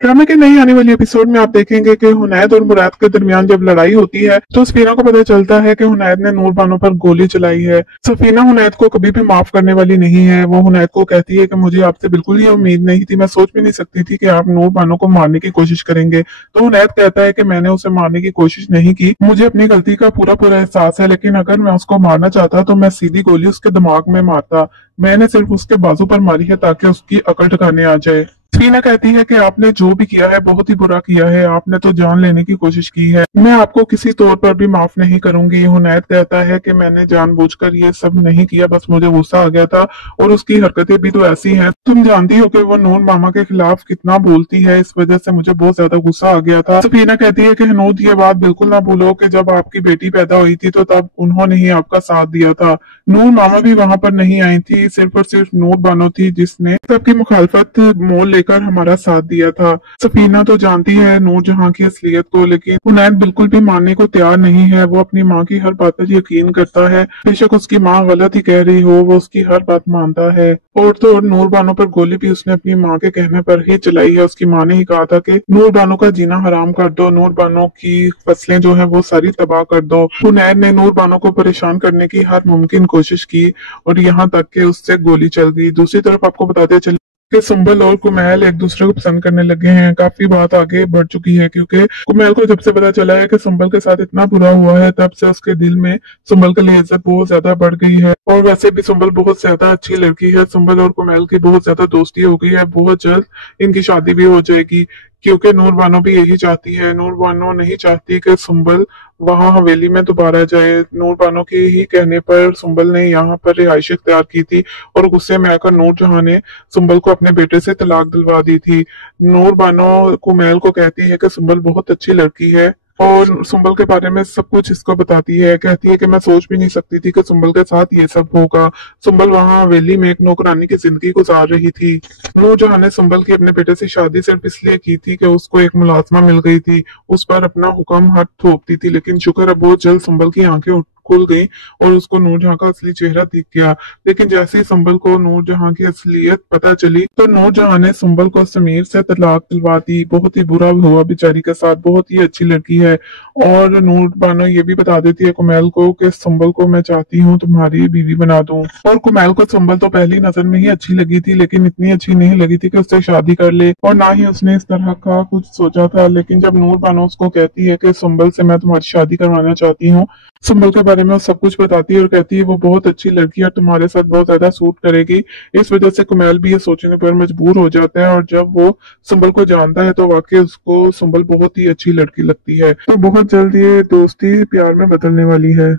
ड्रामे के नई आने वाली एपिसोड में आप देखेंगे कि हुनैद और मुराद के दरमियान जब लड़ाई होती है तो सफीना को पता चलता है कि हुनैद ने नूर बानो पर गोली चलाई है। सफीना हुनैद को कभी भी माफ करने वाली नहीं है। वो हुनैद को कहती है कि मुझे आपसे बिल्कुल ही उम्मीद नहीं थी, मैं सोच भी नहीं सकती थी कि आप नूर बानो को मारने की कोशिश करेंगे। तो हुनैद कहता है कि मैंने उसे मारने की कोशिश नहीं की, मुझे अपनी गलती का पूरा पूरा एहसास है, लेकिन अगर मैं उसको मारना चाहता तो मैं सीधी गोली उसके दिमाग में मारता। मैंने सिर्फ उसके बाजू पर मारी है ताकि उसकी अकल ठिकाने आ जाए। सफीना कहती है कि आपने जो भी किया है बहुत ही बुरा किया है, आपने तो जान लेने की कोशिश की है, मैं आपको किसी तौर पर भी माफ नहीं करूंगी। हुनैद कहता है कि मैंने जानबूझकर ये सब नहीं किया, बस मुझे गुस्सा आ गया था और उसकी हरकतें भी तो ऐसी हैं, तुम जानती हो कि वो नूर मामा के खिलाफ कितना बोलती है, इस वजह से मुझे बहुत ज्यादा गुस्सा आ गया था। सफीना कहती है कि हनूद ये बात बिल्कुल ना भूलो कि जब आपकी बेटी पैदा हुई थी तो तब उन्होंने ही आपका साथ दिया था। नूर मामा भी वहां पर नहीं आई थी, सिर्फ और सिर्फ नूर बानो थी जिसने सबकी मुखालफत मोल लेकर हमारा साथ दिया था। सफीना तो जानती है नूर जहां की असलियत को, लेकिन हुनैद बिल्कुल भी मानने को तैयार नहीं है। वो अपनी माँ की हर बात पर यकीन करता है, बेशक उसकी माँ गलत ही कह रही हो, वो उसकी हर बात मानता है। और तो और नूर बानो पर गोली भी उसने अपनी माँ के कहने पर ही चलाई है। उसकी माँ ने ही कहा था कि नूर बानो का जीना हराम कर दो, नूर बानो की फसलें जो है वो सारी तबाह कर दो। हुनैद ने नूर बानो को परेशान करने की हर मुमकिन कोशिश की और यहाँ तक कि उससे गोली चल गई। दूसरी तरफ आपको बताते चले कि सुंबल और कुमैल एक दूसरे को पसंद करने लगे हैं। काफी बात आगे बढ़ चुकी है क्योंकि कुमैल को जब से पता चला है कि सुंबल के साथ इतना बुरा हुआ है तब से उसके दिल में सुंबल के लिए इज्जत बहुत ज्यादा बढ़ गई है। और वैसे भी सुंबल बहुत ज्यादा अच्छी लड़की है। सुंबल और कुमैल की बहुत ज्यादा दोस्ती हो गई है, बहुत जल्द इनकी शादी भी हो जाएगी क्योंकि नूर बानो भी यही चाहती है। नूर बानो नहीं चाहती कि सुंबल वहां हवेली में दोबारा जाए। नूर बानो के ही कहने पर सुंबल ने यहाँ पर रिहाइश इख्तियार की थी और गुस्से में आकर नूर जहां ने सुंबल को अपने बेटे से तलाक दिलवा दी थी। नूर बानो कुमैल को कहती है कि सुंबल बहुत अच्छी लड़की है और सुंबल के बारे में सब कुछ इसको बताती है। कहती है कि मैं सोच भी नहीं सकती थी कि सुंबल के साथ ये सब होगा। सुंबल वहां हवेली में एक नौकरानी की जिंदगी गुजार रही थी। नूरजहां ने सुंबल की अपने बेटे से शादी सिर्फ इसलिए की थी कि उसको एक मुलाजमा मिल गई थी, उस पर अपना हुक्म हाथ थोपती थी, लेकिन शुक्र है बहुत जल्द सुंबल की आंखें खुल गई और उसको नूरजहां का असली चेहरा दिख गया। लेकिन जैसे ही सुंबल को नूरजहां की असलियत पता चली तो नूरजहां ने सुंबल को समीर से तलाक दिलवा दी। बहुत ही बुरा हुआ बेचारी के साथ, बहुत ही अच्छी लड़की है। और नूर बानो ये भी बता देती है कुमैल को कि सुंबल को मैं चाहती हूँ तुम्हारी बीवी बना दूं। और कुमैल को सुंबल तो पहली नजर में ही अच्छी लगी थी, लेकिन इतनी अच्छी नहीं लगी थी कि उससे शादी कर ले, और ना ही उसने इस तरह का कुछ सोचा था। लेकिन जब नूर बानो उसको कहती है कि सुंबल से मैं तुम्हारी शादी करवाना चाहती हूँ, सुंबल के बारे में वो सब कुछ बताती है और कहती है वो बहुत अच्छी लड़की है, तुम्हारे साथ बहुत ज्यादा सूट करेगी। इस वजह से कुमैल भी ये सोचने पर मजबूर हो जाता है और जब वो सुंबल को जानता है तो वाकई उसको सुंबल बहुत ही अच्छी लड़की लगती है। तो बहुत जल्द ये दोस्ती प्यार में बदलने वाली है।